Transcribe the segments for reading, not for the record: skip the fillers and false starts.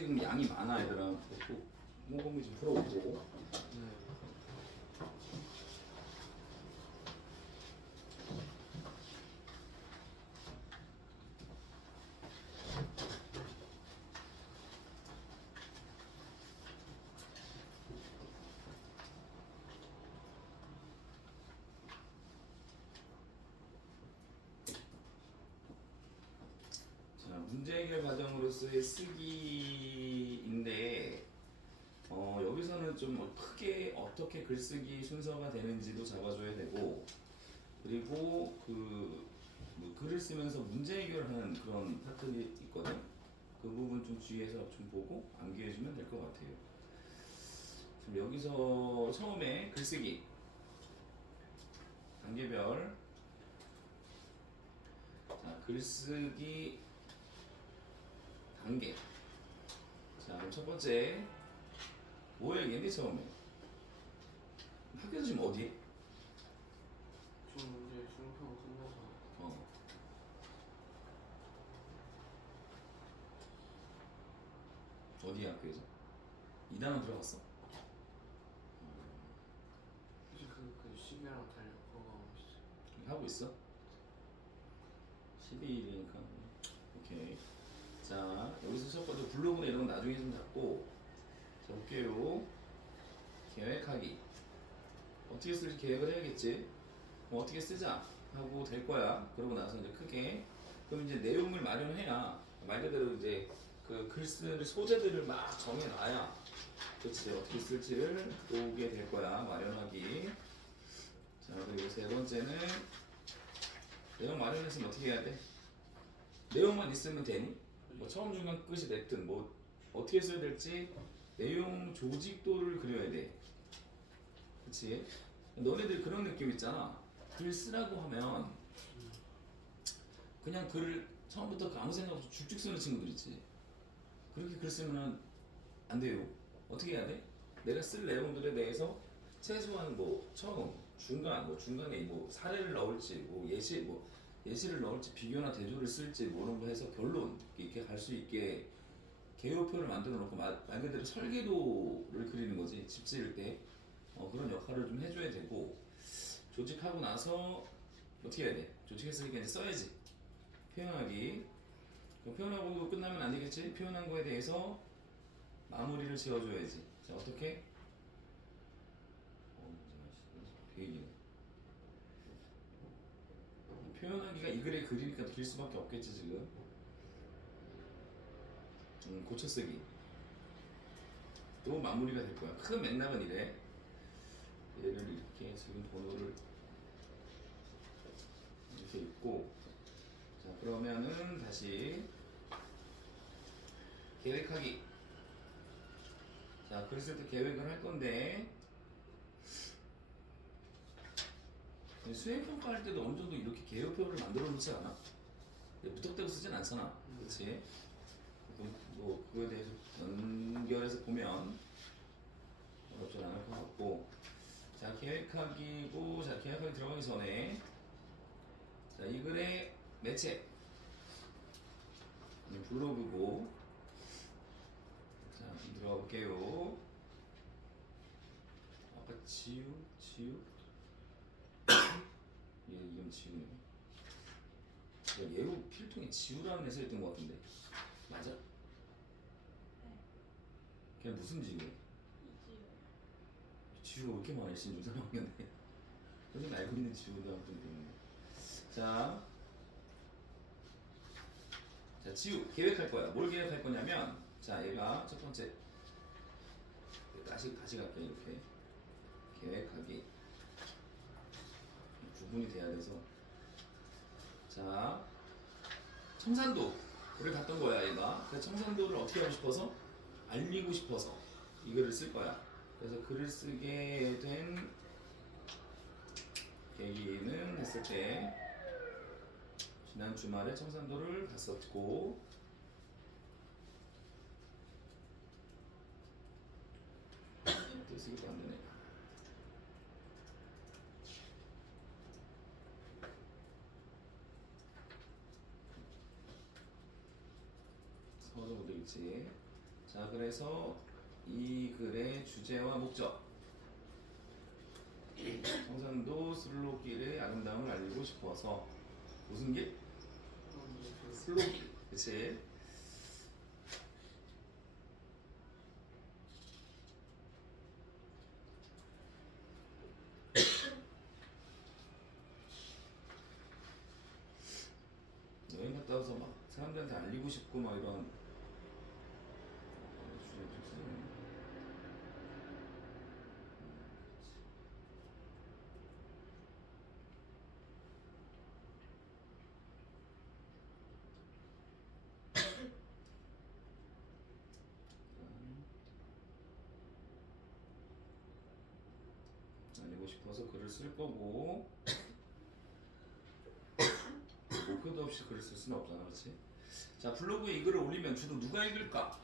지금 양이 많아 얘들아. 또 꼼꼼히 좀 풀어보고. 네. 자, 문제 해결 과정으로서의 쓰기인데 여기서는 좀 크게 어떻게 글쓰기 순서가 되는지도 잡아줘야 되고, 그리고 뭐 글을 쓰면서 문제 해결하는 그런 파트이 있거든. 그 부분 좀 주의해서 좀 보고 암기해주면 될 것 같아요. 지금 여기서 처음에 글쓰기 단계별. 자, 글쓰기 단계. 자, 그럼 첫 번째 뭐 해야겠니? 처음에 학교에서 지금 어디에? 좀 이제 중평 끝나서 어. 어디 학교에서? 2단원 들어갔어? 이제 그 시계랑 달력 그거 하고 있어요. 하고 있어? 12일이니까 오케이. 자, 여기서 첫 번째 블로그나 이런 건 나중에 좀 잡고, 자 볼게요. 계획하기. 어떻게 쓸지 계획을 해야겠지. 뭐 어떻게 쓰자 하고 될 거야. 그러고 나서 이제 크게, 그럼 이제 내용을 마련해야, 말 그대로 이제 그 글 쓸 소재들을 막 정해놔야, 그치, 어떻게 쓸지를 보게 될 거야. 마련하기. 자, 그리고 세 번째는 내용 마련했으면 어떻게 해야 돼? 내용만 있으면 되니? 뭐 처음 중간 끝이 됐든 뭐 어떻게 써야 될지 내용 조직도를 그려야 돼. 그치? 너네들 그런 느낌 있잖아. 글 쓰라고 하면 그냥 글을 처음부터 아무 생각 없이 쭉쭉 쓰는 친구들 있지. 그렇게 글 쓰면 안 돼요. 어떻게 해야 돼? 내가 쓸 내용들에 대해서 최소한 뭐 처음, 중간, 뭐 중간에 뭐 사례를 넣을지, 뭐 예시를 넣을지, 비교나 대조를 쓸지, 뭐 이런 거 해서 결론 이렇게 갈 수 있게 개요표를 만들어 놓고 말 그대로 설계도를 그리는 거지. 집 지을 때 그런 역할을 좀 해줘야 되고, 조직하고 나서 어떻게 해야 돼? 조직했으니까 이제 써야지. 표현하기. 그럼 표현하고 끝나면 안 되겠지? 표현한 거에 대해서 마무리를 지어줘야지. 자, 어떻게? 되게 표현하기가 이 글에 그리니까 길 수밖에 없겠지 지금. 고쳐쓰기. 또 마무리가 될 거야. 큰 맥락은 이래. 얘를 이렇게 지금 번호를 이렇게 있고, 자 그러면은 다시 계획하기. 자, 글 쓸 때 계획을 할 건데, 수행평가 할 때도 어느 정도 이렇게 개요표를 만들어 놓지 않아? 무턱대고 쓰진 않잖아. 그렇지? 뭐 그거에 대해서 연결해서 보면 어렵지 않을 것 같고. 자, 계획하기고, 자, 계획하기 들어가기 전에, 자, 이 글의 매체, 블로그고, 자, 한번 들어가 볼게요. 아까 지우? 이건 지우네. 예우 필통에 지우라는 애 써있던 것 같은데. 맞아? 걔 무슨 지우야? 지우가 왜 이렇게 많아? 신중 3학년에. 요즘 알고 있는 지우도 아무튼 때문에. 자, 지우 계획할 거야. 뭘 계획할 거냐면, 자, 얘가 첫 번째, 다시 갈게. 이렇게 계획하기 구분이 돼야 돼서. 자, 청산도를 갔던 거야 얘가. 그래서 청산도를 어떻게 하고 싶어서, 알리고 싶어서 이 글을 쓸 거야. 그래서 글을 쓰게 된 계기는 했을 때, 지난 주말에 청산도를 갔었고, 또 쓰기도 안 되네. 서도 되겠지. 자, 그래서 이 글의 주제와 목적. 청산도 슬로길의 아름다움을 알리고 싶어서. 무슨 길? 슬로길. 그치? 여행 갔다 와서 막 사람들한테 알리고 싶고 막 이런 주제 좀 쓰는. 알리고 싶어서 글을 쓸 거고 목표도 없이 글을 쓸 수는 없잖아, 그렇지? 자, 블로그에 이 글을 올리면 주로 누가 읽을까?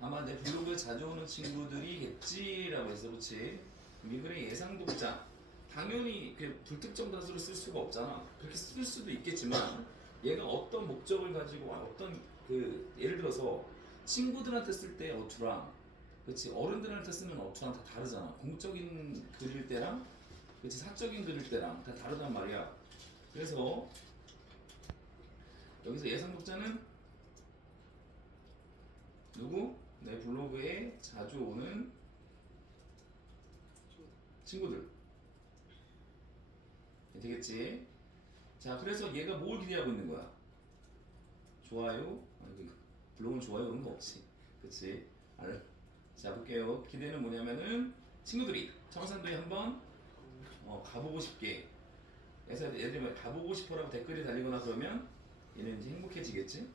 아마 내 블로그에 자주 오는 친구들이겠지라고 해서, 그렇지? 이 글의 예상 독자, 당연히 그 불특정 다수를 쓸 수가 없잖아. 그렇게 쓸 수도 있겠지만 얘가 어떤 목적을 가지고 어떤 그 예를 들어서 친구들한테 쓸 때 어투랑, 그렇지, 어른들한테 쓰는 어투랑 다 다르잖아. 공적인 글일 때랑, 그렇지, 사적인 글일 때랑 다 다르단 말이야. 그래서 여기서 예상 독자는 누구? 내 블로그에 자주 오는 친구들. 되겠지? 자, 그래서 얘가 뭘 기대하고 있는 거야? 좋아요? 블로그는 좋아요 그런 거 없지. 그치? 자, 볼게요. 기대는 뭐냐면은 친구들이 청산도에 한번 가보고 싶게. 그래서 예를 들면 가보고 싶어라고 댓글이 달리거나 그러면 얘는 이제 행복해지겠지?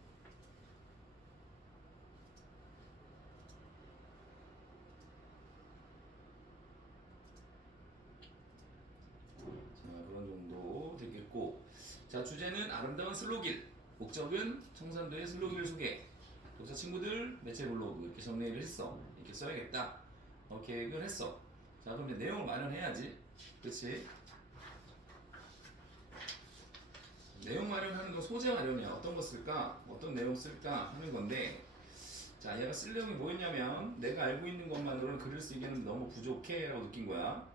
자, 그런 정도 되겠고. 자, 주제는 아름다운 슬로길. 목적은 청산도의 슬로길 소개. 독자 친구들, 매체 블로그 이렇게 정리를 했어. 이렇게 써야겠다. 계획을 했어. 자, 그럼 이제 내용을 마련해야지. 그치? 내용 마련하는 건 소재 마련이야. 어떤 거 쓸까? 어떤 내용 쓸까? 하는 건데, 자, 얘가 쓸 내용이 뭐였냐면 내가 알고 있는 것만으로는 글을 쓰기에는 너무 부족해 라고 느낀 거야.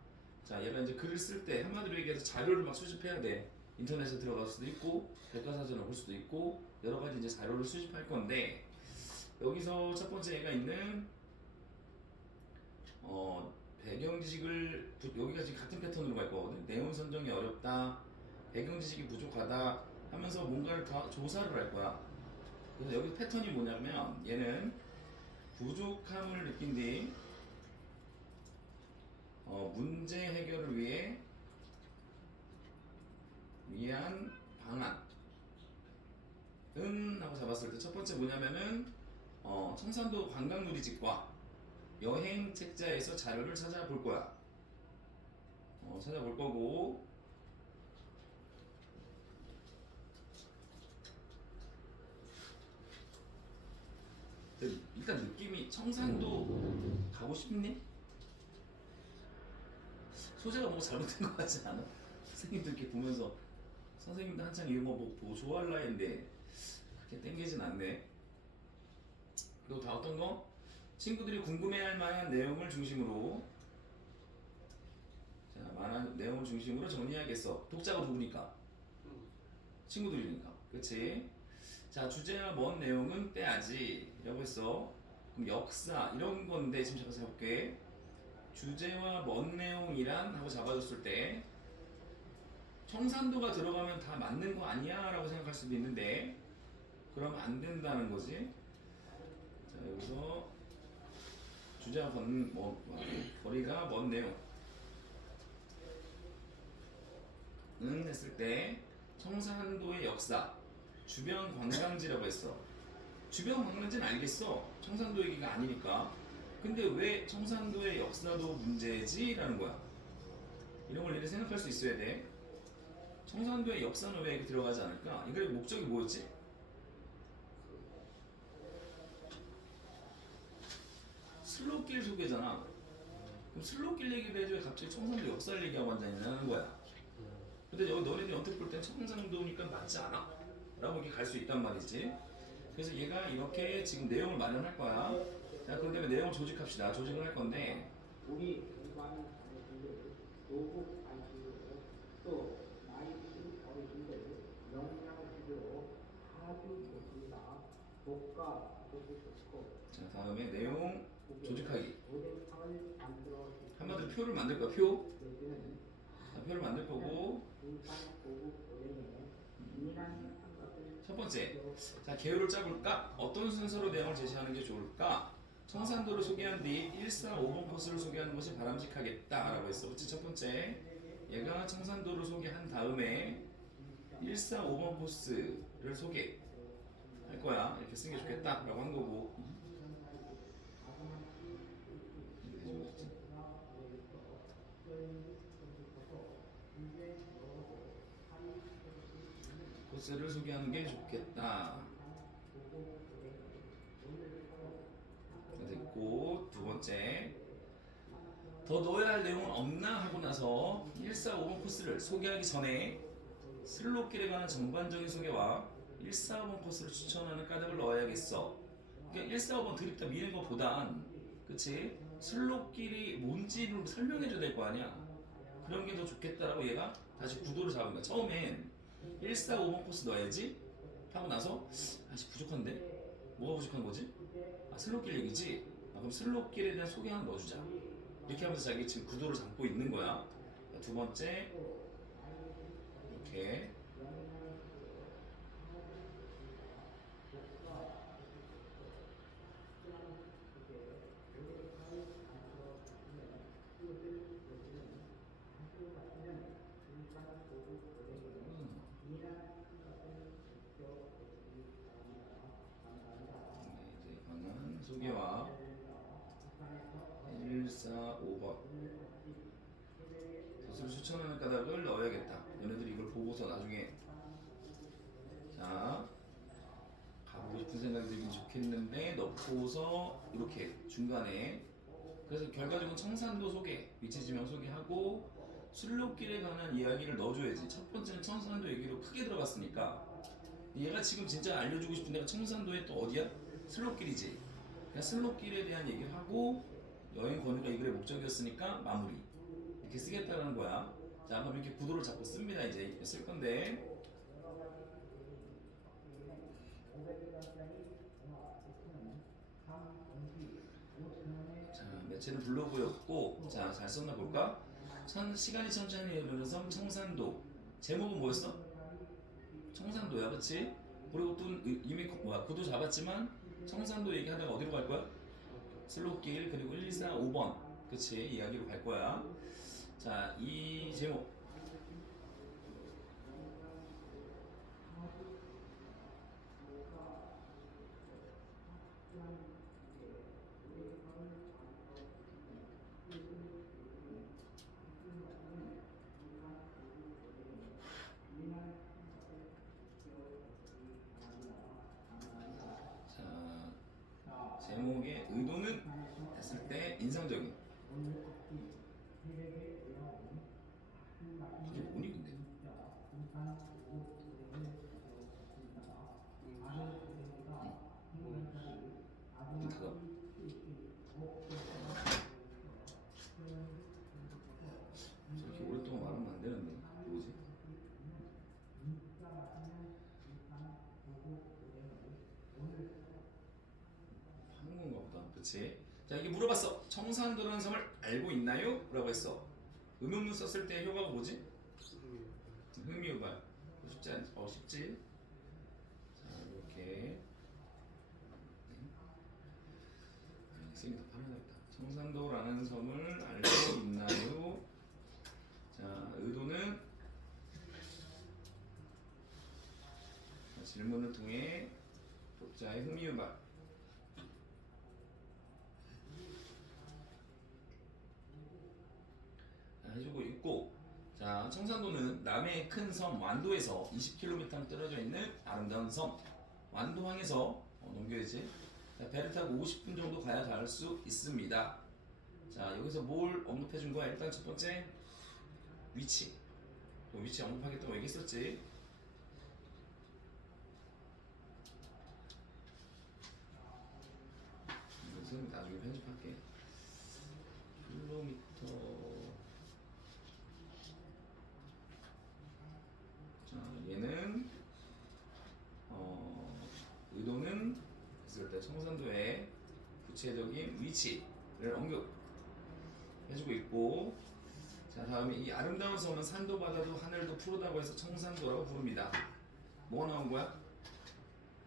자, 얘가 이제 글을 쓸 때 한마디로 얘기해서 자료를 막 수집해야 돼. 인터넷에 들어갈 수도 있고 백과사전을 볼 수도 있고 여러 가지 이제 자료를 수집할 건데, 여기서 첫 번째 얘가 있는 배경 지식을 여기가 지금 같은 패턴으로 갈 거거든. 내용 선정이 어렵다, 배경 지식이 부족하다 하면서 뭔가를 다 조사를 할 거야. 그래서 여기 패턴이 뭐냐면 얘는 부족함을 느낀 뒤 문제 해결을 위한 방안은 하고 잡았을 때 첫 번째 뭐냐면은 청산도 관광누리집과 여행 책자에서 자료를 찾아볼 거야. 찾아볼 거고, 일단 느낌이 청산도 가고 싶니? 소재가 뭐 잘못된 것 같지 않아? 선생님들 이렇게 보면서 선생님도 한창 이거 뭐 좋아할 나이인데 그렇게 땡기진 않네. 그리고 다 어떤 거? 친구들이 궁금해할 만한 내용을 중심으로, 자, 만한 내용을 중심으로 정리해야겠어. 독자가 누구니까? 친구들이니까. 그치? 자, 주제와 먼 내용은 빼야지 라고 했어. 그럼 역사 이런 건데 지금 잠깐 해볼게. 주제와 먼 내용이란 하고 잡아줬을 때 청산도가 들어가면 다 맞는 거 아니야 라고 생각할 수도 있는데 그러면 안 된다는 거지. 자, 여기서 주제와 거리가 먼 내용은 했을 때 청산도의 역사, 주변 관광지라고 했어. 주변 관광지는 알겠어. 청산도 얘기가 아니니까. 근데 왜 청산도의 역사도 문제지? 라는 거야. 이런 걸 일일이 생각할 수 있어야 돼. 청산도의 역사는 왜 이렇게 들어가지 않을까? 이 글의 목적이 뭐였지? 슬로길 소개잖아. 그럼 슬로길 얘기를 해줘야 갑자기 청산도 역사를 얘기하고 앉아있냐는 거야. 근데 여기 너네들이 언뜻 볼 땐 청산도니까 맞지 않아? 라고 이렇게 갈 수 있단 말이지. 그래서 얘가 이렇게 지금 내용을 마련할 거야. 자, 그런 다음에 내용을 조직합시다. 조직을 할 건데 우리 공부하는 자녀들, 노후 안식으로 또 나이 든 어르신들 영양식으로 아주 좋습니다. 복과 복이 좋고. 자, 다음에 내용 조직하기. 오뎅탕을 만들어 한마디로 표를 만들 거야. 표. 자, 표를 만들 거고 첫 번째, 자 계율을 짜볼까? 어떤 순서로 내용을 제시하는 게 좋을까? 청산도를 소개한 뒤 1, 4, 5번 코스를 소개하는 것이 바람직하겠다라고 했어. 그치? 첫 번째, 얘가 청산도를 소개한 다음에 1, 4, 5번 코스를 소개할 거야. 이렇게 쓰는 게 좋겠다라고 한 거고. 코스를 소개하는 게 좋겠다. 됐고, 두 번째, 더 넣어야 할 내용은 없나 하고 나서 1, 4, 5번 코스를 소개하기 전에 슬로길에 관한 전반적인 소개와 1, 4, 5번 코스를 추천하는 까닭을 넣어야겠어. 그러니까 1, 4, 5번 드립다 미는 것보단, 그치? 슬로길이 뭔지를 설명해줘야 될 거 아니야. 그런 게 더 좋겠다라고 얘가 다시 구도를 잡은 거야. 처음엔 1, 4, 5번 코스 넣어야지 하고 나서 아씨 부족한데? 뭐가 부족한 거지? 아 슬로길 얘기지? 아, 그럼 슬로길에 대한 소개 하나 넣어주자. 이렇게 하면서 자기 지금 구도를 잡고 있는 거야. 두 번째 이렇게 이제 관한 소개와 1, 4, 5번 도수를 추천하는 까닭을 넣어야겠다. 얘네들이 이걸 보고서 나중에 자 가보고 싶은 생각이 들긴 좋겠는데 넣고서 이렇게 중간에 그래서 결과적으로 청산도 소개, 위치지명 소개하고 술록길에 관한 이야기를 넣어줘야지. 첫 번째는 청산도 얘기로 크게 들어갔으니까 얘가 지금 진짜 알려주고 싶은 데가 청산도의 또 어디야? 슬로길이지. 그러니까 슬로길에 대한 얘기를 하고 여행 권유가 이 글의 목적이었으니까 마무리 이렇게 쓰겠다는 거야. 자, 그럼 이렇게 구도를 잡고 씁니다. 이제 쓸 건데 자, 매체는 블로그였고 자, 잘 썼나 볼까? 시간이 천천히 흐르면서 청산도 제목은 뭐였어? 청산도야, 그치? 그리고 또 이미 구도 잡았지만 청산도 얘기하다가 어디로 갈 거야? 슬로길 그리고 1, 2, 4, 5번 그치? 이야기로 갈 거야. 자, 이 제목 자, 제목의 의도는 했을 때 인상적인 이게 뭐니 근데? 닫아. 저렇게 오랫동안 말하면 안 되는데 뭐지? 하는 건가 보다. 그치? 자, 이게 물어봤어. 청산도라는 섬을 알고 있나요? 라고 했어. 의문문 썼을 때 효과가 뭐지? 흥미유발. 쉽지 않지? 쉽지? 자, 이렇게 쌤이 더 파란하겠다. 청산도라는 섬을 알고 있나요? 자, 의도는 자, 질문을 통해 독자의 흥미유발 해주고 있고 자, 청산도는 남해의 큰 섬 완도에서 20km 떨어져 있는 아름다운 섬 완도항에서 넘겨야지 자, 배를 타고 50분 정도 가야 닿을 수 있습니다. 자, 여기서 뭘 언급해 준 거야? 일단 첫 번째 위치 위치 언급하겠다고 얘기했었지. 킬로미터는 나중에 편집할게. 킬로미터. 자, 얘는 의도는 있을 때 청산도의 구체적인 위치를 언급해주고 있고, 자 다음에 이 아름다운 섬은 산도 바다도 하늘도 푸르다고 해서 청산도라고 부릅니다. 뭐가 나온 거야?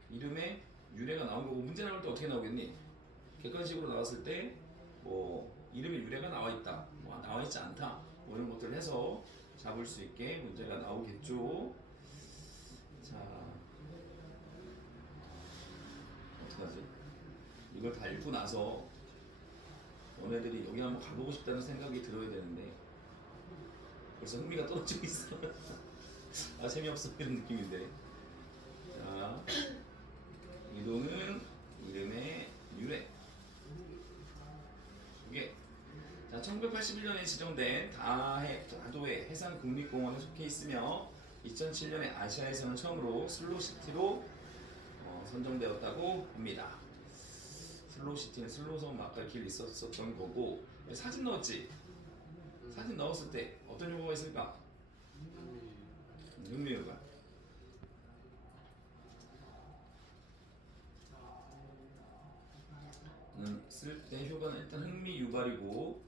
이름에 유래가 나온 거고, 문제 나올 때 어떻게 나오겠니? 객관식으로 나왔을 때 뭐 이름에 유래가 나와 있다, 뭐 나와 있지 않다, 뭐 이런 것들을 해서 잡을 수 있게 문제가 나오겠죠. 자, 어떡하지? 이걸 다 읽고 나서 너네들이 여기 한번 가보고 싶다는 생각이 들어야 되는데 벌써 흥미가 떨어지고 있어. 아, 재미없어 이런 느낌인데. 자, 의도는 이름의 유래. 이게 자 1981년에 지정된 다도해 해상국립공원에 속해 있으며 2007년에 아시아에서는 처음으로 슬로시티로 선정되었다고 합니다. 슬로시티는 슬로섬 아까 길 있었던 거고, 사진 넣었지? 사진 넣었을 때 어떤 용어가 있을까? 흥미유발. 쓸 때 효과는 일단 흥미유발이고,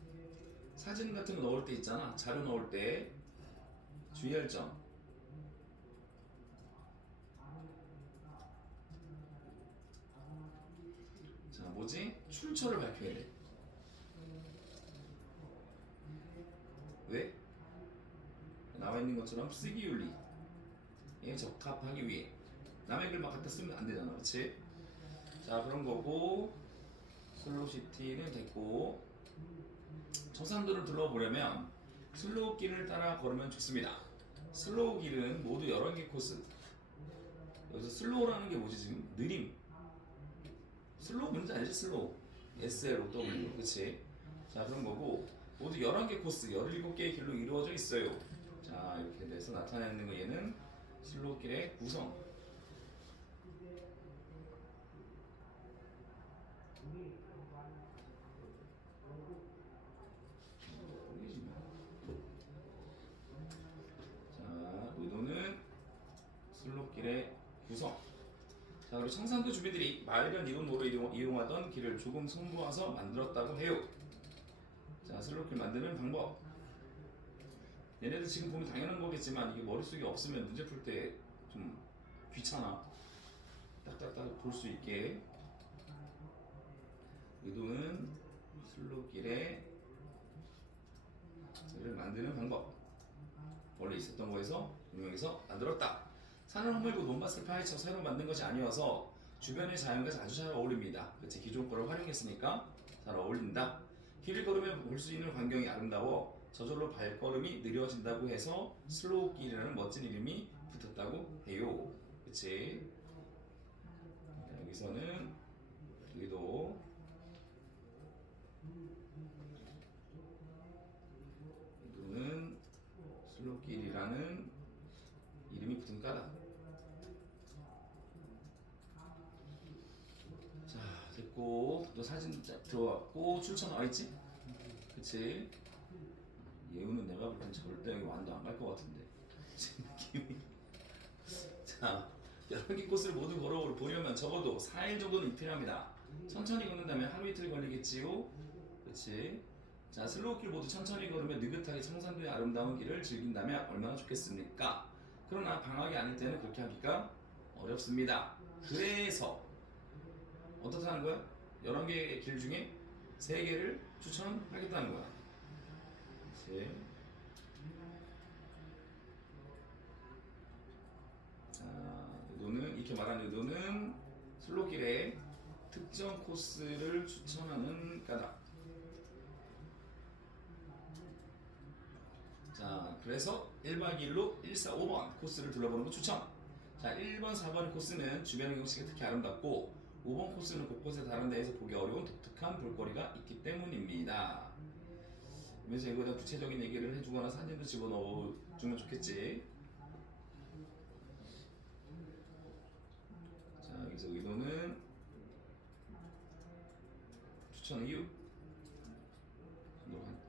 사진 같은 거 넣을 때 있잖아, 자료 넣을 때 주의할 점. 자, 뭐지? 출처를 밝혀야 돼. 왜? 나와 있는 것처럼 쓰기 윤리에 적합하기 위해. 남의 글 막 갖다 쓰면 안 되잖아, 그렇지? 자, 그런 거고, 슬로시티는 됐고, 청산도를 둘러보려면 슬로우 길을 따라 걸으면 좋습니다. 슬로우 길은 모두 11개 코스. 여기서 슬로우라는 게 뭐지 지금? 느림. 슬로우 뭔지 알지? 슬로우. SLOW, 그치? 자, 그런 거고, 모두 11개 코스, 17개의 길로 이루어져 있어요. 자, 이렇게 돼서 나타내는 거, 얘는 슬로우 길의 구성. 자, 의도는 슬로길의 구성. 자, 그리고 청산도 주민들이 마을변 이동로로 이용하던 길을 조금 손보아서 만들었다고 해요. 자, 슬로길 만드는 방법. 얘네들 지금 보면 당연한 거겠지만 이게 머릿속에 없으면 문제 풀 때 좀 귀찮아. 딱딱딱 볼 수 있게. 의도는 슬로길의 를 만드는 방법. 원래 있었던 거에서 응용해서 만들었다. 산을 허물고 논밭을 파헤쳐 새로 만든 것이 아니어서 주변의 자연과 아주 잘 어울립니다. 그치, 기존 거를 활용했으니까 잘 어울린다. 길을 걸으면 볼 수 있는 광경이 아름다워 저절로 발걸음이 느려진다고 해서 슬로우 길이라는 멋진 이름이 붙었다고 해요. 그치? 여기서는 의도 의도는 슬로우 길이라는 이름이 붙은 까닭. 자, 됐고, 또 사진 들어왔고, 출처 나와있지? 그치? 예우는 내가 볼 땐 절대 여기 완도 안 갈 것 같은데. 지금 느낌이. 자, 11개 코스를 모두 걸어보려면 적어도 4일 정도는 필요합니다. 천천히 걷는다면 하루 이틀 걸리겠지요? 그치? 자, 슬로우길 모두 천천히 걸으며 느긋하게 청산도의 아름다운 길을 즐긴다면 얼마나 좋겠습니까? 그러나 방학이 아닐 때는 그렇게 하기가 어렵습니다. 그래서 어떻다는 거야? 11개의 길 중에 3개를 추천하겠다는 거야. 그치? 자, 의도는, 이렇게 말하는 의도는 슬로길의 특정 코스를 추천하는 까닭. 자, 그래서 1박 2일로 1, 4, 5번 코스를 둘러보는 거 추천. 자, 1번, 4번 코스는 주변의 경치가 특히 아름답고 5번 코스는 곳곳에 다른 데에서 보기 어려운 독특한 볼거리가 있기 때문입니다. 그래서 이거에 대한 구체적인 얘기를 해주거나 사진도 집어넣어주면 좋겠지. 자, 여기서 의도는 추천 이유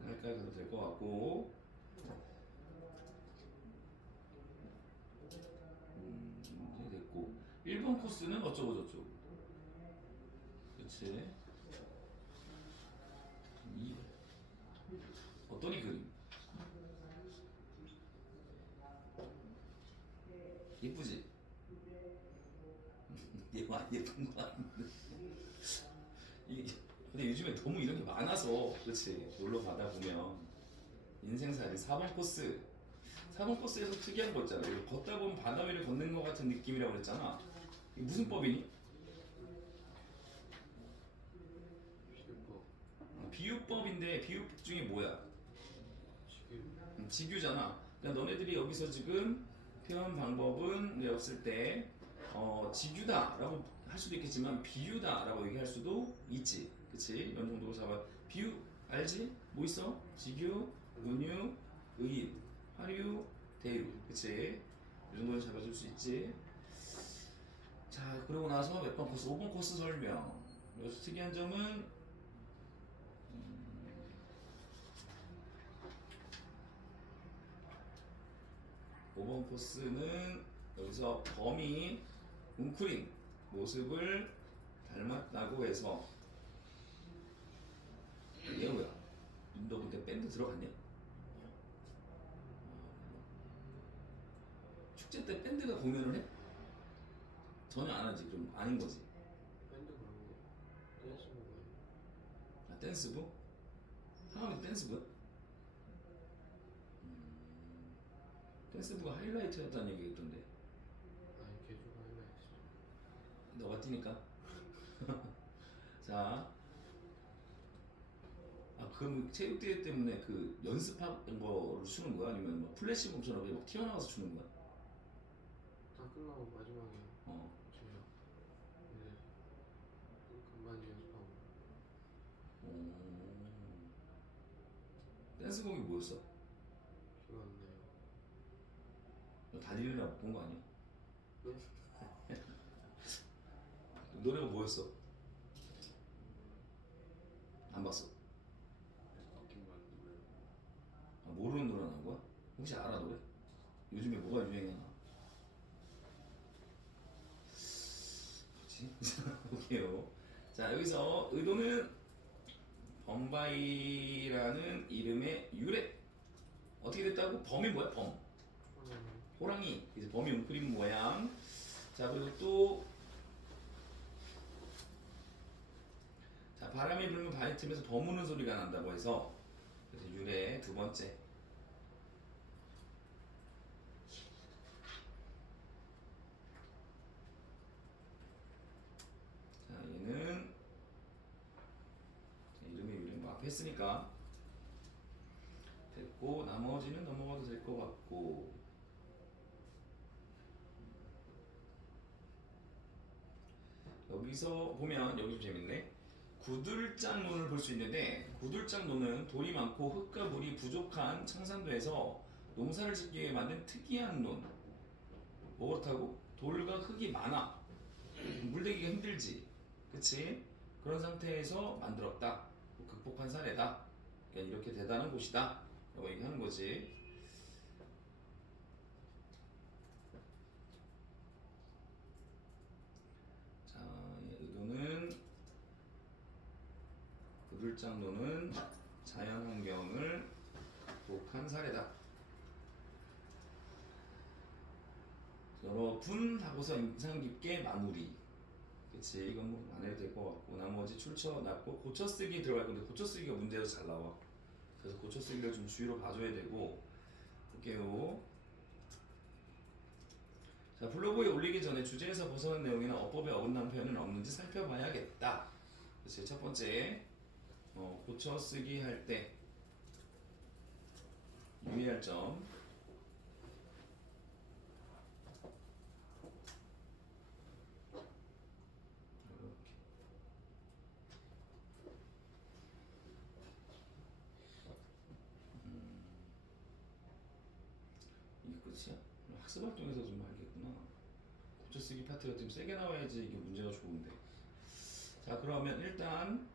할까요? 가도 될 것 같고 이제 됐고 1번 코스는 어쩌고 저쩌고 그치 이 어떤 이 그림 예쁘지? 얘 많이 예쁜 거 같은데 근데 요즘에 너무 이런 게 많아서 그렇지 놀러 가다 보면 인생살이 4번 코스 4번 코스에서 특이한 거 있잖아 이거 걷다 보면 바다 위를 걷는 것 같은 느낌이라고 그랬잖아 이게 무슨 법이니? 비유법. 비유법인데 비유법 중에 뭐야? 지금 직유잖아 그러니까 너네들이 여기서 지금 표현 방법은 없을 때 직유다 라고 할 수도 있겠지만 비유다 라고 얘기할 수도 있지 그치? 이런 정도로 잡아 비유 알지? 뭐 있어? 직유, 은유, 의인, 하류, 대유 그치? 이 정도로 잡아줄 수 있지 자 그러고 나서 몇 번 코스? 5번 코스 설명 여기서 특이한 점은 5번 코스는 여기서 범이 웅크린 모습을 닮았다고 해서 얘 뭐야? 너 그때 밴드 들어갔냐? 축제 때 밴드가 공연을 해? 전혀 안 하지 그럼 아닌 거지 밴드 그러고 댄스 부분. 아 댄스부? 상암이 댄스부야? 댄스부가 하이라이트였다는 얘기가 있던데 아니 개주가 하이라이트. 너가 뛰니까 자 그럼 체육대회 때문에 그 연습한 거를 추는 거야? 아니면 뭐 플래시몹처럼 그냥 막 튀어나와서 추는 거야? 다 끝나고 마지막에 어. 제가 이제 간만에 연습하고. 댄스곡이 뭐였어? 기억 안 나요. 너 달리느라 못 본 거 아니야? 네? 노래가 뭐였어? 안 봤어. 모르는 노래 나온 거야? 혹시 알아 노래? 요즘에 뭐가 유행이야? 뭐지? 볼게요. 자 여기서 의도는 범바이라는 이름의 유래 어떻게 됐다고? 범이 뭐야? 범 호랑이 이제 범이 웅크린 모양 자 그리고 또 자, 바람이 불면 바위 틈에서 버무는 소리가 난다고 해서 그래서 유래 두 번째 자 얘는 이름의 유래 뭐 앞에 했으니까 됐고 나머지는 넘어가도 될 것 같고 여기서 보면 여기 좀 재밌네 구들장론을 볼 수 있는데 구들장론은 돌이 많고 흙과 물이 부족한 청산도에서 농사를 짓기 위해 만든 특이한 논 뭐 그렇다고? 돌과 흙이 많아 물대기가 힘들지 그치? 그런 상태에서 만들었다 극복한 사례다 그러니까 이렇게 대단한 곳이다 라고 얘기하는 거지 자 의도는 구들장로는 자연환경을 극복한 사례다 여러분 하고서 인상 깊게 마무리 그치 이건 뭐 안 해도 될 것 같고 나머지 출처났고 고쳐쓰기 들어갈 건데 고쳐쓰기가 문제로 잘 나와 그래서 고쳐쓰기를 좀 주의로 봐줘야 되고 볼게요 자 블로그에 올리기 전에 주제에서 벗어난 내용이나 어법에 어긋난 표현은 없는지 살펴봐야겠다 그치 첫 번째 고쳐쓰기 할 때 유의할 점 이게 끝이야? 학습 활동에서 좀 알겠구나. 고쳐쓰기 파트가 좀 세게 나와야지 이게 문제가 좋은데. 자 그러면 일단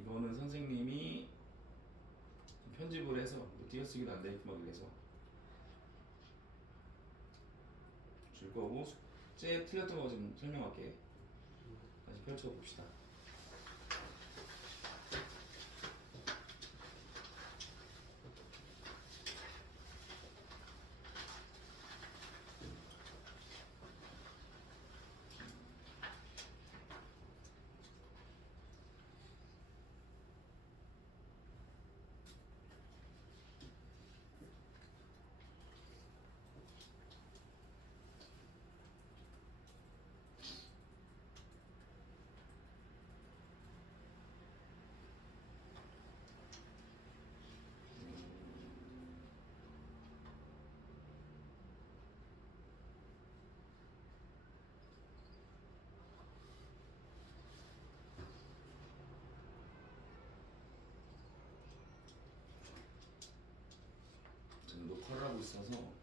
이거는 선생님이 편집을 해서 뭐 띄어쓰기도 안 되게끔 그래서 줄 거고 숙제 틀렸던 거 좀 설명할게. 다시 펼쳐 봅시다. 지금 녹화를 하고 있어서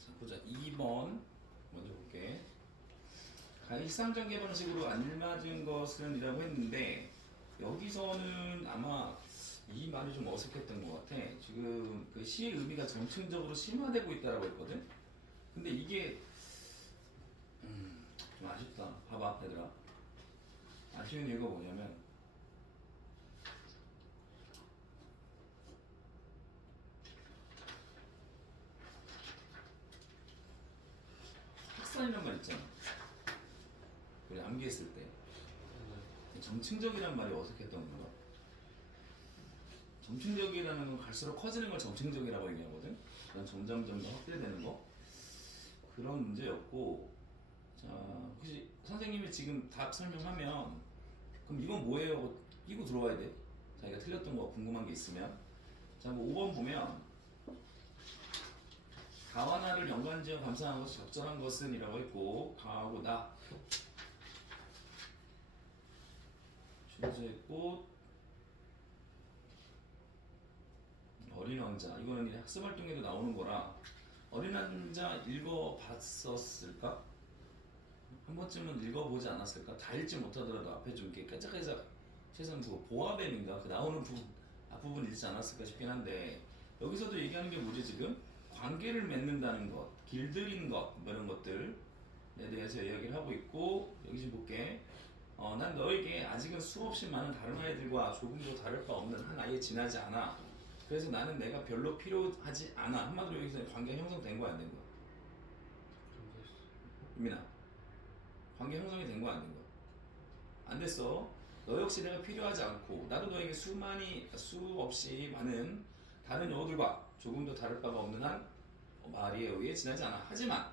자, 보자. 2번 먼저 볼게. 일상전개 방식으로 알맞은 것은 이라고 했는데 여기서는 아마 이 말이 좀 어색했던 것 같아. 지금 그 시의 의미가 점층적으로 심화되고 있다라고 했거든. 근데 이게 좀 아쉽다. 봐봐 얘들아. 아쉬운 이유가 뭐냐면 학산이란 말 있잖아. 우리 암기했을 때 점층적이란 말이 어색했던 건가? 점층적이라는 건 갈수록 커지는 걸 점층적이라고 얘기하거든. 그냥 점점 더 확대되는 거 그런 문제였고, 자 혹시 선생님이 지금 답 설명하면 그럼 이건 뭐예요? 끼고 들어와야 돼. 자기가 틀렸던 거 궁금한 게 있으면. 자, 뭐 5번 보면 가와 나를 연관지어 감상한 것이 적절한 것은 이라고 했고, 가하고 나 준수의 꽃 어린 왕자, 이거는 이제 학습 활동에도 나오는 거라 어린 왕자 읽어봤었을까? 한 번쯤은 읽어보지 않았을까? 다 읽지 못하더라도 앞에 좀 이렇게 깔짝깔짝 최소한 그 보아뱀인가 그 나오는 부분 앞부분 읽지 않았을까 싶긴 한데, 여기서도 얘기하는 게 뭐지 지금? 관계를 맺는다는 것, 길들인 것, 뭐 이런 것들에 대해서 이야기를 하고 있고, 여기 좀 볼게. 난 너에게 아직은 수없이 많은 다른 아이들과 조금도 다를 바 없는 한 아이에 지나지 않아. 그래서 나는 내가 별로 필요하지 않아. 한마디로 여기서 관계 형성된 거야, 안 된 거야? 유민아, 관계 형성이 된 거야, 안 된 거야? 안 됐어. 너 역시 내가 필요하지 않고 나도 너에게 수없이 많은 다른 여우들과 조금도 다를 바가 없는 한 마리에 의해 지나지 않아. 하지만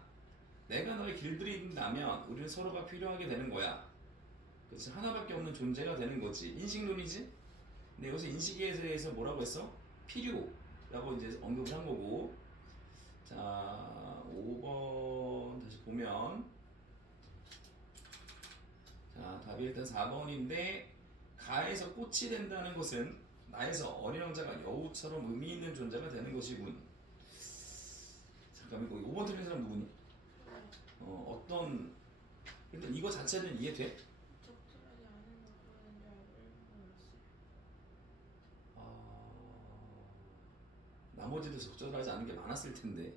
내가 너를 길들인다면 우리는 서로가 필요하게 되는 거야. 그렇지, 하나밖에 없는 존재가 되는 거지. 인식론이지. 근데 여기서 인식에 대해서 뭐라고 했어? 필요라고 이제 언급을 한 거고. 자, 5번 다시 보면, 자, 답이 일단 4번인데 가에서 꽃이 된다는 것은 나에서 어린 왕자가 여우처럼 의미 있는 존재가 되는 것이군. 잠깐만, 이거 5번 틀린 사람 누구니? 어떤 일단 이거 자체는 이해돼? 적절하지 않은 것보다는 잘 몰랐어요. 나머지도 적절하지 않은 게 많았을 텐데.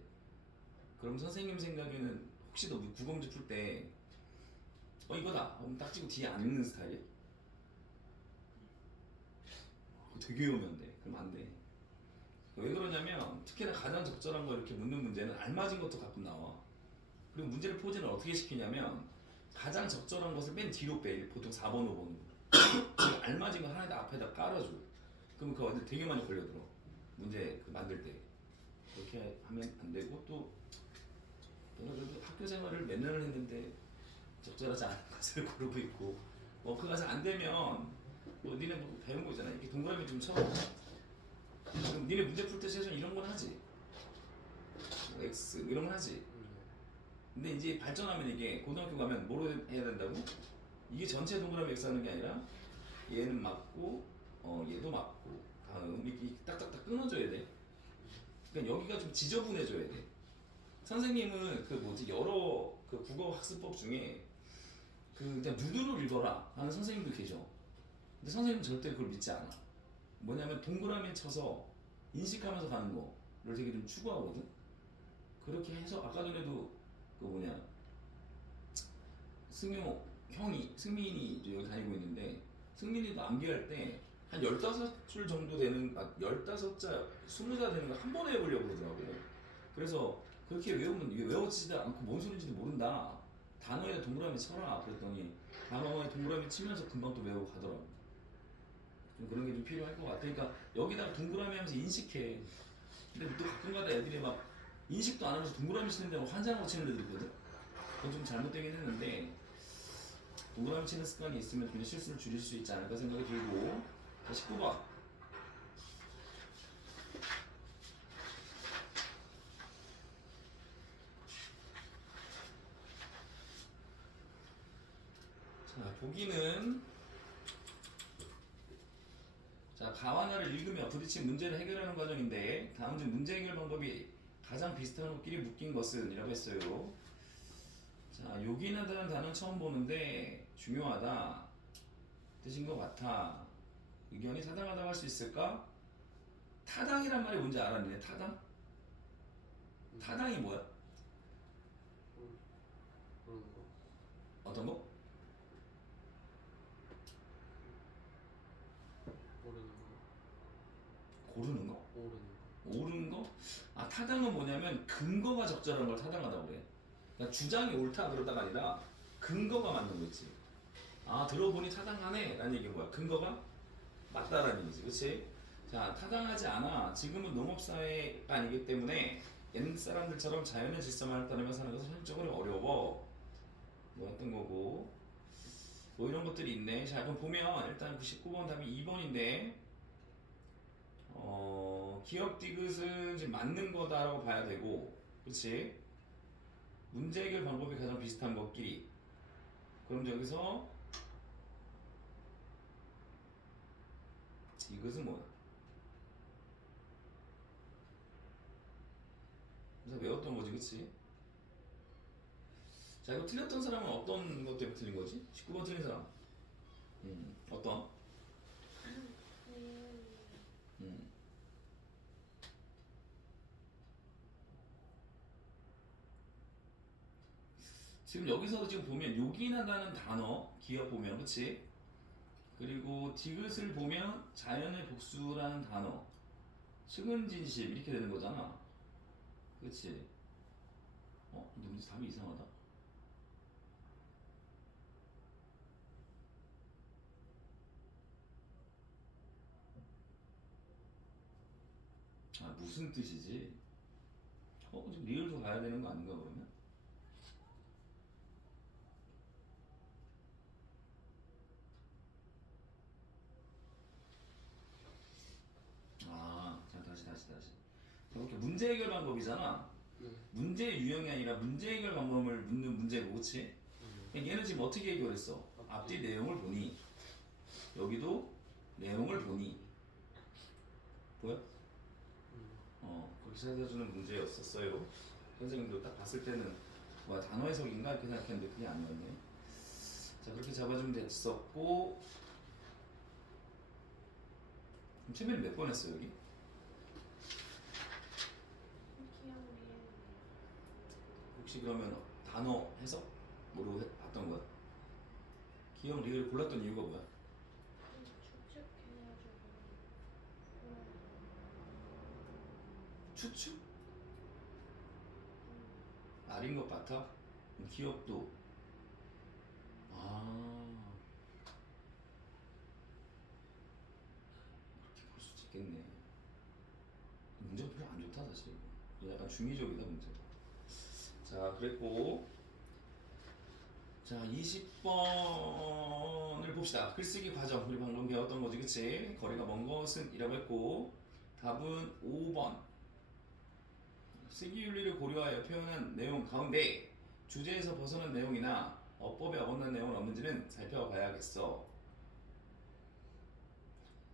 그럼 선생님 생각에는 혹시 너 국어문제 풀 때 이거다 그럼 딱 찍고 뒤에 안 읽는 스타일이야? 그거 되게 위험해. 그럼 안 돼. 왜 그러냐면 특히나 가장 적절한 거 이렇게 묻는 문제는 알맞은 것도 가끔 나와. 그리고 문제를 포진을 어떻게 시키냐면 가장 적절한 것을 맨 뒤로 빼. 보통 4번, 5번으로. 그리고 알맞은 거 하나에다 앞에다 깔아줘. 그럼 그 어디 되게 많이 걸려들어. 문제 그 만들 때. 그렇게 하면 안 되고 또 내가 그래도 학교 생활을 몇 년을 했는데 적절하지 않은 것을 고르고 있고 그 가서 안 되면 니네 뭐 배운 거 있잖아. 이렇게 동그라미 좀 쳐. 그럼 니네 문제 풀 때 최소한 이런 건 하지. X 이런 건 하지. 근데 이제 발전하면 이게 고등학교 가면 뭐로 해야 된다고? 이게 전체 동그라미 X 하는 게 아니라 얘는 맞고 얘도 맞고 다음 이렇게 딱딱딱 끊어줘야 돼. 그러니까 여기가 좀 지저분해져야 돼. 선생님은 여러 그 국어 학습법 중에 그냥 누드로 읽어라 하는 선생님도 계셔. 근데 선생님은 절대 그걸 믿지 않아. 뭐냐면 동그라미 쳐서 인식하면서 가는 거를 되게 좀 추구하거든. 그렇게 해서 아까 전에도 승용 형이 승민이 여기 다니고 있는데 승민이도 암기할 때 한 15줄 정도 되는 15자 20자 되는 거 한 번에 해보려고 그러더라고. 그래서 그렇게 외우면 이게 외워지지도 않고 뭔 소리인지도 모른다. 단어에다 동그라미 쳐라. 그랬더니 단어에 동그라미 치면서 금방 또 외우고 가더라고. 좀 그런 게 좀 필요할 것 같아. 그러니까 여기다가 동그라미 하면서 인식해. 근데 또 가끔가다 애들이 막 인식도 안 하면서 동그라미 치는 데는 환장하고 치는 데도 있거든. 그건 좀 잘못되긴 했는데 동그라미 치는 습관이 있으면 그냥 실수를 줄일 수 있지 않을까 생각이 들고. 자, 19번. 자, 보기는 가완화를 읽으며 부딪힌 문제를 해결하는 과정인데 다음 중 문제 해결 방법이 가장 비슷한 것끼리 묶인 것은 이라고 했어요. 자, 요긴하다는 단어는 처음 보는데 중요하다 뜻인 것 같아. 의견이 타당하다고 할 수 있을까? 타당이란 말이 뭔지 알았네. 타당? 타당이 뭐야? 그런 거. 어떤 거? 모르는 거. 고르는 거? 모르는 거. 옳은 거? 타당은 뭐냐면 근거가 적절한 걸 타당하다고 그래. 그러니까 주장이 옳다 그러다가 아니라 근거가 맞는 거 있지. 들어보니 타당하네 라는 얘기는 뭐야? 근거가 맞다라는 얘기지. 그치? 자, 타당하지 않아. 지금은 농업사회가 아니기 때문에 옛날 사람들처럼 자연의 질서만을 따르며 사는 것은 현실적으로 어려워. 어떤 거고 이런 것들이 있네. 자, 그럼 보면 일단 99번 답이 2번인데 기억 디귿은 지금 맞는 거다라고 봐야 되고, 그렇지? 문제 해결 방법이 가장 비슷한 것끼리. 그럼 여기서 이것은 뭐야? 그래서 외웠던 거지, 그치? 자, 이거 틀렸던 사람은 어떤 것 때문에 틀린 거지? 19번 틀린 사람. 어떤? 지금 여기서 지금 보면 요긴하다는 단어 기억 보면 그치? 그리고 디귿을 보면 자연의 복수라는 단어 측은진심 이렇게 되는 거잖아. 그치? 근데 답이 이상하다. 무슨 뜻이지? 지금 리을도 가야 되는 거 아닌가 그러면? 다시. 이렇게 문제 해결 방법이잖아. 네. 문제 유형이 아니라 문제 해결 방법을 묻는 문제고, 그치? 얘는 지금 어떻게 해결했어? 앞뒤 내용을 보니, 여기도 내용을 보니, 보여? 그렇게 찾아주는 문제였었어요. 선생님도 딱 봤을 때는 뭐야 단어 해석인가 이렇게 생각했는데 그게 아니었네. 자 그렇게 잡아주면 됐었고 그럼 최면이 몇 번 했어 여기? 기억 혹시 그러면 단어 해석으로 봤던 거야? 기억 리을 골랐던 이유가 뭐야? 추측해가지고 추측? 말인 것 같아? 기억도 그렇게 볼 수도 있겠네. 문제가 별로 안 좋다 사실. 약간 중의적이다 문제가. 자 그랬고 자 20번을 봅시다. 글쓰기 과정 우리 방금 배웠던 거지 그치? 거리가 먼 것은 이라고 했고 답은 5번 쓰기 윤리를 고려하여 표현한 내용 가운데 주제에서 벗어난 내용이나 어법에 어긋난 내용은 없는지는 살펴봐야겠어.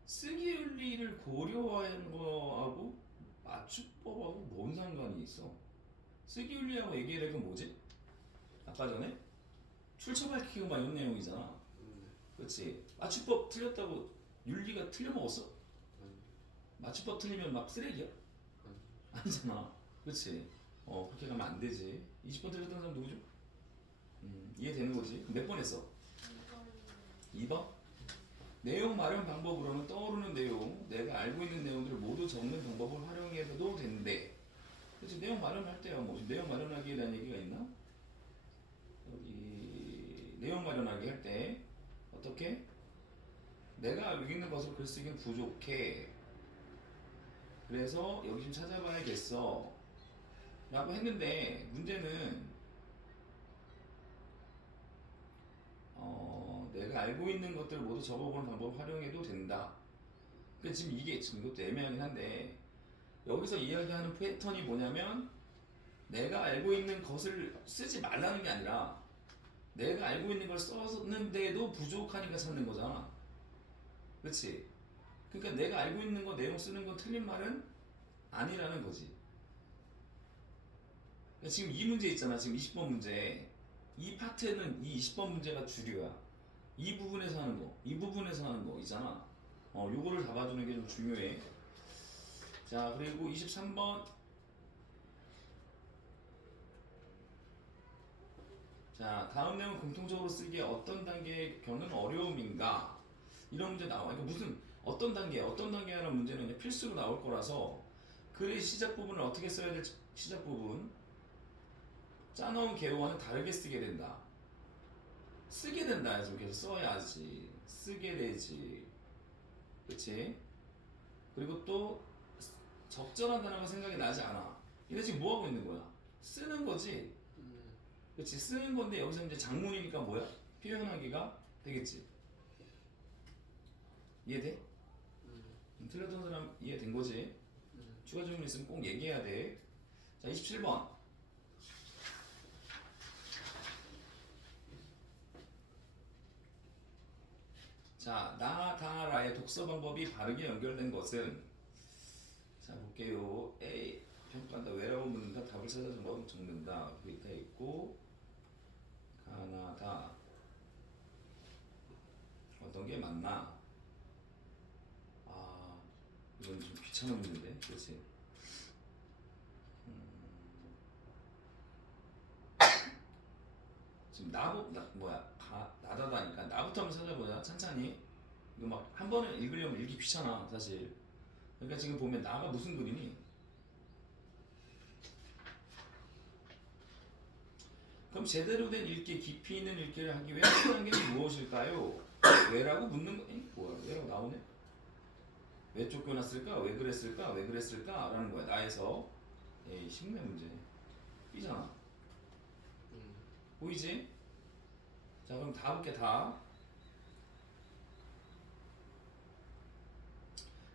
쓰기 윤리를 고려한 거하고 맞춤법하고 뭔 상관이 있어? 쓰기 윤리하고 얘기해야 될 건 뭐지? 아까 전에 출처 밝히고 막 이런 내용이잖아. 그렇지? 맞춤법 틀렸다고 윤리가 틀려먹었어? 맞춤법 틀리면 막 쓰레기야? 아니잖아. 그렇지? 그렇게 가면 안 되지. 20번 틀렸던 사람 누구죠? 이해되는 거지? 몇 번 했어? 2번? 내용 마련 방법으로는 떠오르는 내용, 내가 알고 있는 내용들을 모두 적는 방법을 활용해도 되는데, 그렇지? 내용 마련할 때야 뭐 내용 마련하기에 대한 얘기가 있나? 여기 내용 마련하기 할 때 어떻게? 내가 알고 있는 것으로 글쓰기는 부족해. 그래서 여기 좀 찾아봐야겠어. 라고 했는데 문제는 내가 알고 있는 것들을 모두 적어보는 방법을 활용해도 된다. 그러니까 지금 이게 지금 이것도 애매하긴 한데 여기서 이야기하는 패턴이 뭐냐면 내가 알고 있는 것을 쓰지 말라는 게 아니라 내가 알고 있는 걸 썼는데도 부족하니까 찾는 거잖아. 그렇지? 그러니까 내가 알고 있는 거 내용 쓰는 건 틀린 말은 아니라는 거지. 그러니까 지금 이 문제 있잖아. 지금 20번 문제. 이 파트는 이 20번 문제가 주류야. 이 부분에서 하는 거, 이 부분에서 하는 거 있잖아. 요거를 잡아주는 게 좀 중요해. 자, 그리고 23번. 자, 다음 내용 공통적으로 쓰기에 어떤 단계의 겪는 어려움인가? 이런 문제 나와. 그러니까 무슨 어떤 단계 하는 문제는 그냥 필수로 나올 거라서 글의 시작 부분을 어떻게 써야 될지 시작 부분 짜놓은 개요와는 다르게 쓰게 된다. 쓰게 된다 해서 계속 써야지. 쓰게 되지. 그치? 그리고 또 적절한 단어가 생각이 나지 않아. 얘네 지금 뭐 하고 있는 거야? 쓰는 거지. 그치? 쓰는 건데 여기서 이제 장문이니까 뭐야? 표현하기가 되겠지. 이해돼? 틀렸던 사람 이해된 거지? 추가 질문 있으면 꼭 얘기해야 돼. 자, 27번. 자, 나다라의 독서 방법이 바르게 연결된 것은 자, 볼게요. A. 평가한다. 왜라고 묻는다. 답을 찾아서 적는다. 밑에 있고 가나다. 어떤 게 맞나? 이건 좀 귀찮은 문제인데, 그렇지? 지금 나다다니까 나부터 한번 찾아보자. 찬찬히. 이거 막 한 번에 읽으려면 읽기 귀찮아, 사실. 그러니까 지금 보면 나가 무슨 글이니? 그럼 제대로 된 읽기, 깊이 있는 읽기를 하기 위해 필요한 게 무엇일까요? 왜라고 묻는 거? 뭐야? 왜라고 나오네? 왜 쫓겨났을까? 왜 그랬을까? 왜 그랬을까? 라는 거야. 나에서. 에이, 쉽네 문제. B잖아. 보이지? 자, 그럼 다 볼게, 다.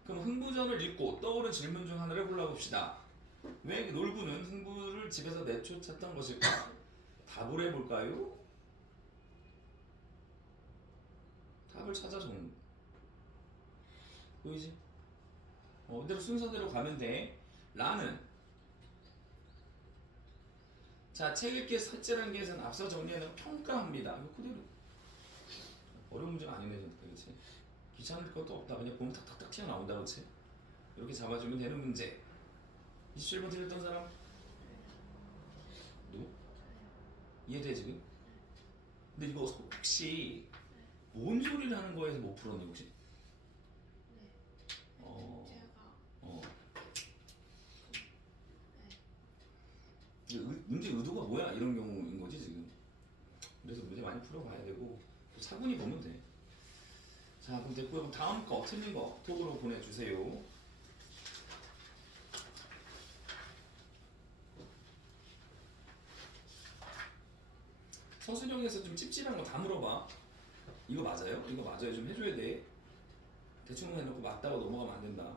그럼 흥부전을 읽고 떠오른 질문 중 하나를 골라봅시다. 왜 놀부는 흥부를 집에서 내쫓았던 것일까? 답을 해볼까요? 답을 찾아 적는. 보이지? 이대로 순서대로 가면 돼. 라는. 자, 책 읽기의 삭제라는 게 앞서 정리해놓은 평가합니다. 이거 그대로. 어려운 문제가 아니네, 진짜. 그렇지? 귀찮을 것도 없다. 그냥 보면 탁탁탁 튀어나온다, 그렇지? 이렇게 잡아주면 되는 문제. 27번 틀렸던 사람? 누구? 이해돼, 지금? 근데 이거 혹시 뭔 소리를 하는 거에서 못 풀었니, 혹시? 네. 어. 제가 어. 네. 문제 의도가 뭐야? 이런 경우인 거지, 지금. 그래서 문제 많이 풀어봐야 되고, 또 차분히 보면 돼. 자, 그럼 됐고요. 그럼 다음 거, 틀린 거, 톡으로 보내주세요. 서술형에서 좀 찝찝한 거 다 물어봐. 이거 맞아요? 이거 맞아요? 좀 해줘야 돼. 대충 해놓고 맞다고 넘어가면 안 된다.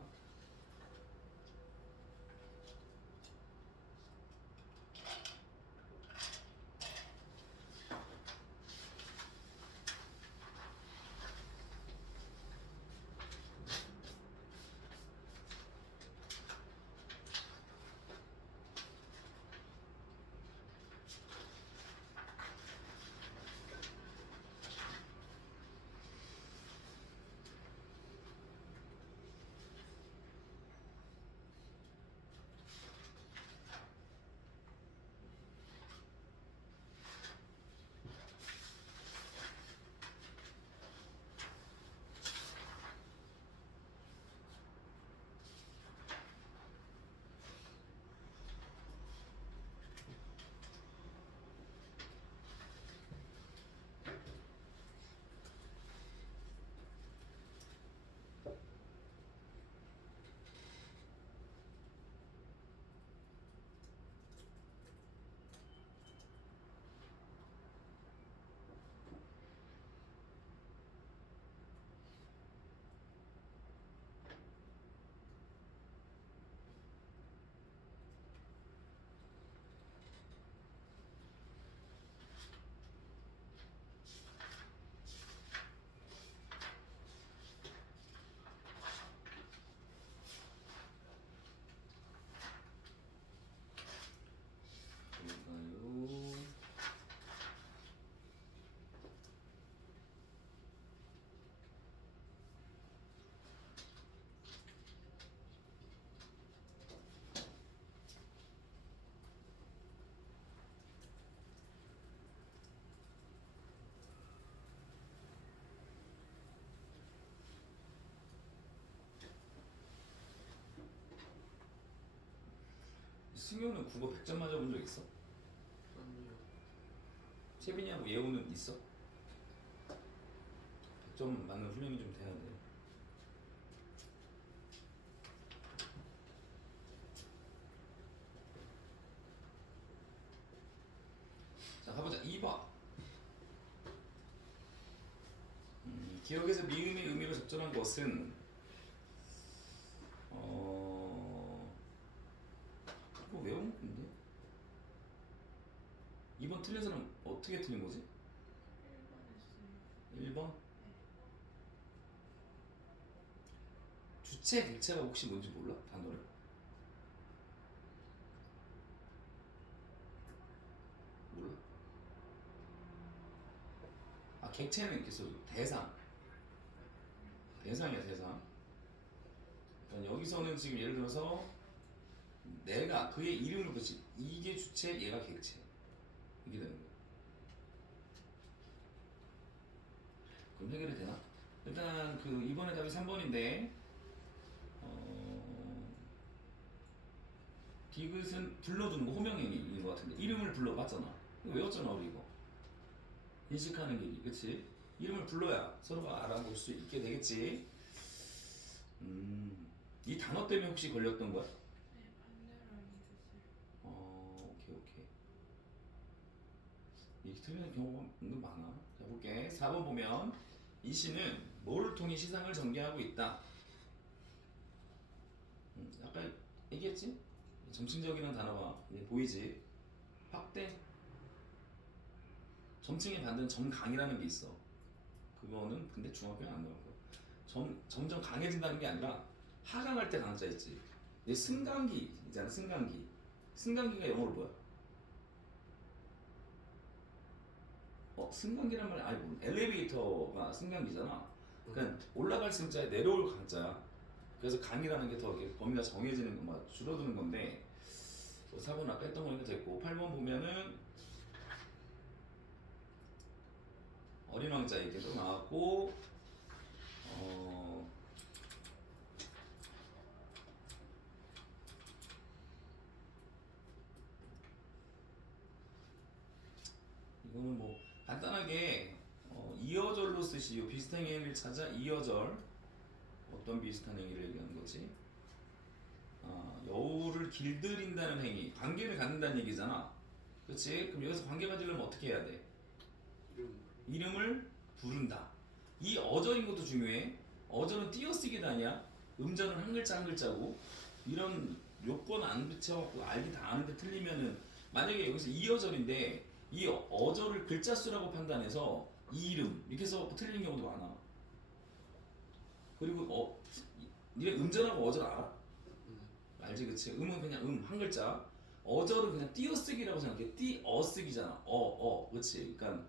볼까요? 승효는 국어 100점 맞아본 적 있어? 아니요. 채빈이하고 예우는 있어? 100점 맞는 훈련이 좀 돼야 돼. 자, 가보자. 2번. 기억에서 미음의 의미로 적절한 것은 이거 외운 건데? 2번 틀린 사람 어떻게 틀린 거지? 1번 했어요. 1번? 주체 객체가 혹시 뭔지 몰라? 단어를? 몰라? 아, 객체는 이렇게 써줘. 대상이야, 대상. 그러니까 여기서는 지금 예를 들어서 내가 그의 이름을 붙인 이게 주체, 얘가 객체. 이게 되는 거야. 그럼 해결이 되나? 일단 그 이번에 답이 3번인데 디귿은 불러주는 거 호명행위인 것 같은데 이름을 불러봤잖아. 이거 외웠잖아 우리 이거. 인식하는 길이, 그치? 이름을 불러야 서로가 알아볼 수 있게 되겠지. 이 단어 때문에 혹시 걸렸던 거야? 네, 반대로 알겠어요. 오케이. 이렇게 틀리는 경우가 은근 많아. 자, 볼게. 4번 보면 이 시는 뭐를 통해 시상을 전개하고 있다. 아까 얘기했지? 점층적이라는 단어가 보이지? 확대. 점층의 반대는 점강이라는 게 있어. 그거는 근데 중학교에 안 나올 거야. 점점 강해진다는 게 아니라 하강할 때 강자 있지. 근데 승강기 있잖아. 승강기. 승강기가 영어로 뭐야? 승강기란 말이 아니 뭐 엘리베이터가 승강기잖아. 그러니까 올라갈 승자에 내려올 강자야. 그래서 강이라는 게 더 이렇게 범위가 정해지는 거, 막 줄어드는 건데 4번 아까 했던 거니까 됐고 8번 보면은 어린 왕자 얘기도 나왔고 이거는 뭐 간단하게 이어절로 쓰시오. 비슷한 행위를 찾아 이어절. 어떤 비슷한 행위를 얘기하는 거지? 여우를 길들인다는 행위, 관계를 갖는다는 얘기잖아. 그렇지? 그럼 여기서 관계 가지려면 어떻게 해야 돼? 이름을 부른다. 이 어절인 것도 중요해. 어절은 띄어쓰기도 아니야. 음절은 한 글자 한 글자고. 이런 요건 안 붙여갖고 알기 다 아는데 틀리면은 만약에 여기서 이어절인데 이 어절을 글자 수라고 판단해서 이 이름 이렇게 해서 틀리는 경우도 많아. 그리고 니네 음절하고 어절 알아? 알지 그치? 음은 그냥 한 글자. 어절은 그냥 띄어쓰기라고 생각해. 띄어쓰기잖아. 그치? 그러니까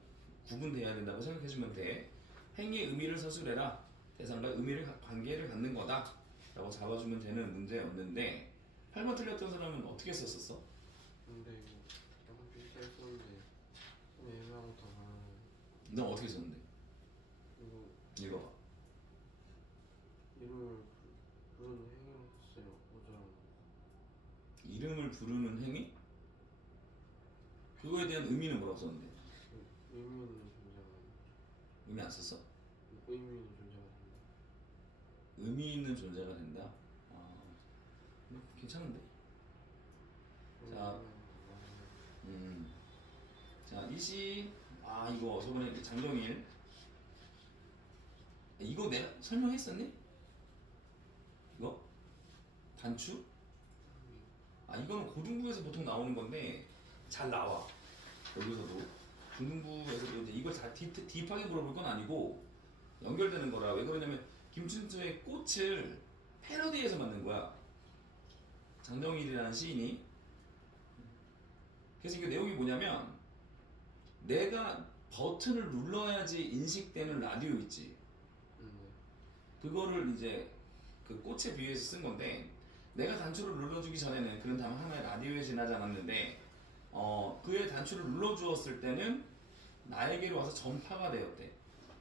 구분돼야 된다고 생각해주면 돼. 행위의 의미를 서술해라. 대상과 의미를 관계를 갖는 거다 라고 잡아주면 되는 문제였는데 8번 틀렸던 사람은 어떻게 썼었어? 근데 이거 약간 비슷했었는데 좀 애매한 것도 많아요. 넌 어떻게 썼는데? 이거 읽어봐. 이름을 부르는 행위로 썼어요. 오절하는 이름을 부르는 행위? 그거에 대한 의미는 뭐라고 썼는데? 의미 있는 존재가 의미 안 썼어? 의미 있는 존재가 된다. 의미 있는 존재가 된다? 괜찮은데? 자, 자, 이시 이거 저번에 장정일 이거 내가 설명했었니? 이거? 단추? 이거는 고등부에서 보통 나오는 건데 잘 나와. 여기서도 중등부에서도 이제 이걸 다 딥하게 물어볼 건 아니고 연결되는 거라. 왜 그러냐면 김춘수의 꽃을 패러디해서 만든 거야. 장정일이라는 시인이. 그래서 이게 내용이 뭐냐면 내가 버튼을 눌러야지 인식되는 라디오 있지. 그거를 이제 그 꽃에 비유해서 쓴 건데 내가 단추를 눌러주기 전에는 그런 다음 하나의 라디오에 지나지 않았는데 그의 단추를 눌러주었을 때는 나에게로 와서 전파가 되었대.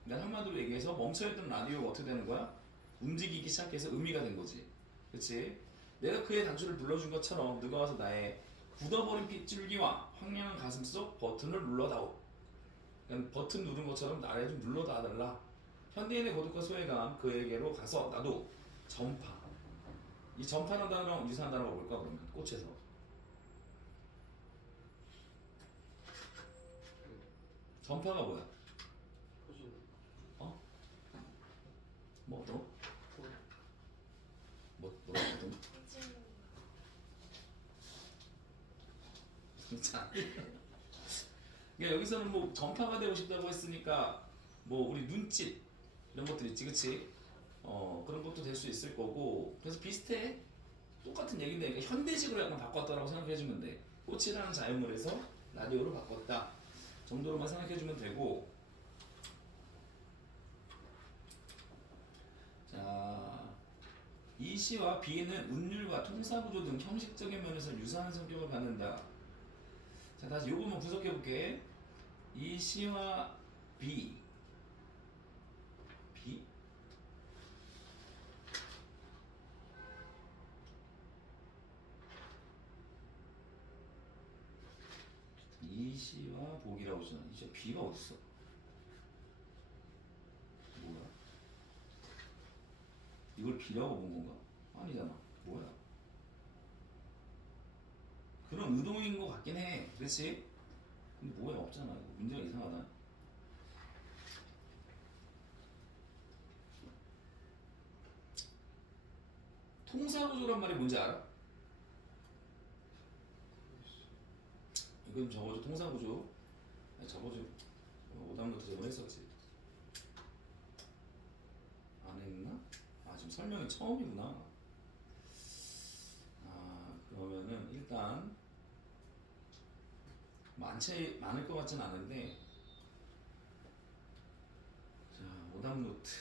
그러니까 한마디로 얘기해서 멈춰있던 라디오가 어떻게 되는 거야? 움직이기 시작해서 의미가 된 거지. 그치? 내가 그의 단추를 눌러준 것처럼 누가 와서 나의 굳어버린 핏줄기와 황량한 가슴 속 버튼을 눌러다오. 그러니까 버튼 누른 것처럼 나를 좀 눌러달라. 현대인의 고독과 소외감 그에게로 가서 나도 전파. 이 전파라는 단어랑 유사한 단어가 뭘까 그러면 꽃에서 전파가 뭐야? 퍼지는 뭐 어떤? 뭐가 어떤? 진짜. 그러니까 여기서는 뭐 전파가 되고 싶다고 했으니까 뭐 우리 눈짓 이런 것들 있지, 그치? 그런 것도 될 수 있을 거고. 그래서 비슷해. 똑같은 얘기인데 그러니까 현대식으로 약간 바꿨다라고 생각해주면 돼. 꽃이라는 자연물에서 라디오로 바꿨다 정도로만 생각해주면 되고. 자, 이 시와 비는 운율과 통사구조 등 형식적인 면에서 유사한 성격을 갖는다. 자, 다시 요거만 분석해볼게. 이 시와 비 이 시와 복이라고 했잖아. 이제 비가 어딨어? 뭐야? 이걸 비라고 본 건가? 아니잖아. 뭐야? 그런 의도인 것 같긴 해. 그렇지? 근데 뭐야? 없잖아. 이거 문제가 이상하다. 통사구조란 말이 뭔지 알아? 이건 적어줘. 통사구조. 적어줘. 오답노트 저번에 했었지. 안 했나? 지금 설명이 처음이구나. 일단 많을 것 같진 않은데, 자, 오답 노트.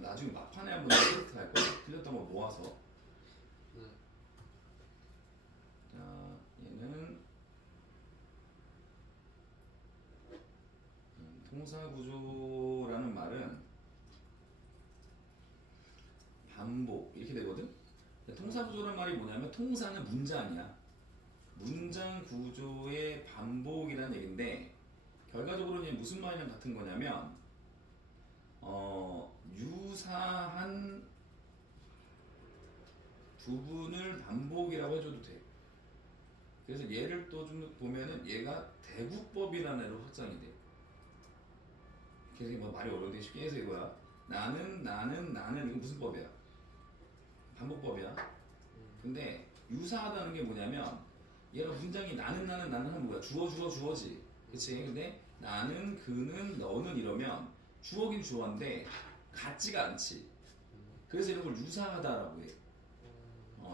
나중에 막판에 한번 테스트 할 거야. 틀렸던 거 모아서. 네. 자, 얘는 통사구조라는 말은 반복 이렇게 되거든. 통사구조란 말이 뭐냐면 통사는 문장이야. 문장 구조의 반복이라는 얘긴데, 결과적으로 이제 무슨 말이랑 같은 거냐면 유사한 부분을 반복이라고 해줘도 돼. 그래서 얘를 또 좀 보면은 얘가 대구법이라는 애로 확장이 돼. 그래서 뭐 말이 어려운데 쉽게 해서 이거야. 나는 이거 무슨 법이야? 반복법이야. 근데 유사하다는 게 뭐냐면 얘가 문장이 나는 하면 뭐야? 주어지. 그치? 근데 나는, 그는, 너는 이러면 주어긴 주어인데 같지가 않지. 그래서 이런 걸 유사하다라고 해.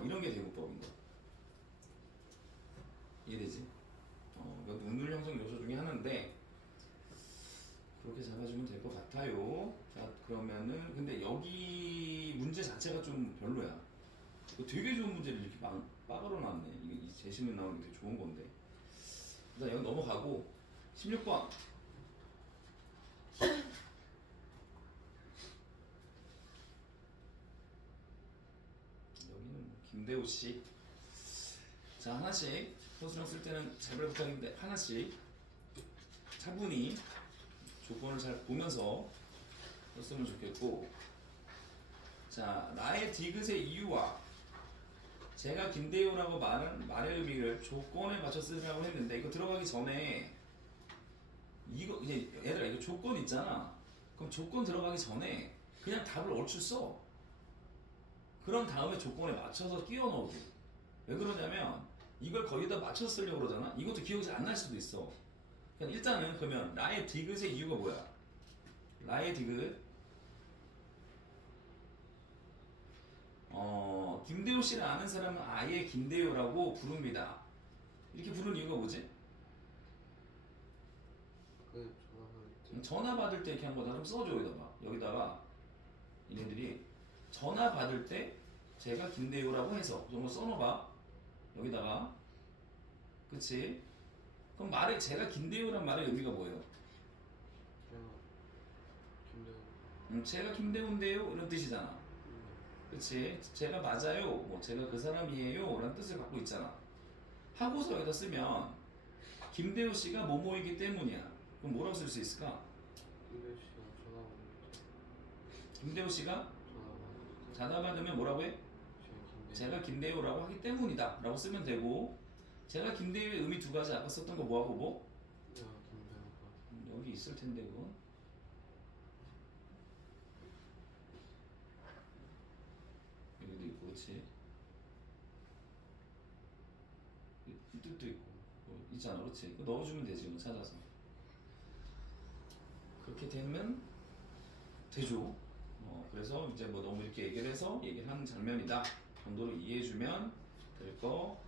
이런 게 대구법인 거야. 이해되지? 이것도 운율 형성 요소 중에 하나인데 그렇게 잡아주면 될 것 같아요. 자, 그러면은 근데 여기 문제 자체가 좀 별로야. 이거 되게 좋은 문제를 이렇게 빠가로 놨네. 이게 이 재시문 나오는 게 되게 좋은 건데. 일단 여기 넘어가고 16번. 여기는 김대호 씨. 자, 하나씩 호수령 쓸 때는 제발 부탁인데 하나씩 차분히 조건을 잘 보면서 썼으면 좋겠고, 자, 나의 디귿의 이유와 제가 김대호라고 말한 말의 의미를 조건에 맞춰 쓰라고 했는데, 이거 들어가기 전에 이거 이제 얘들아 이거 조건 있잖아. 그럼 조건 들어가기 전에 그냥 답을 얼추 써. 그런 다음에 조건에 맞춰서 끼워 넣어도. 왜 그러냐면 이걸 거기다 맞춰서 쓰려고 그러잖아. 이것도 기억이 잘 안 날 수도 있어. 그러니까 일단은 그러면 나의 디귿의 이유가 뭐야? 나의 디귿. 김대호 씨를 아는 사람은 아예 김대호라고 부릅니다. 이렇게 부르는 이유가 뭐지? 그 전화를 전화 받을 때 이렇게 한 거다. 그럼 써줘 여기다가. 여기다가 얘네들이 전화 받을 때 제가 김대호라고 해서 이런 거 써놓아봐. 여기다가. 그치? 그럼 말에 제가 김대호란 말의 의미가 뭐예요? 김대훈. 제가 김대호인데요 이런 뜻이잖아. 그치? 제가 맞아요. 뭐 제가 그 사람이에요 라는 뜻을 갖고 있잖아. 하고서 여기다 쓰면 김대호 씨가 뭐뭐이기 때문이야. 그럼 뭐라고 쓸 수 있을까? 김대훈 씨가 전화 받는데 김대호 씨가 전화 받는데 자다 받으면 뭐라고 해? 제가 김대호라고 하기 때문이다 라고 쓰면 되고, 제가 김대호의 의미 두 가지 아까 썼던 거 뭐하고 뭐? 내가 김대훈과 여기 있을 텐데 그건. 여기도 있고, 그렇지? 이 뜻도 있고 있잖아, 그렇지? 그거 넣어주면 되지 뭐 찾아서. 그렇게 되면 되죠. 그래서 이제 뭐 너무 이렇게 얘기를 해서 얘기를 하는 장면이다 정도로 이해해주면 될 거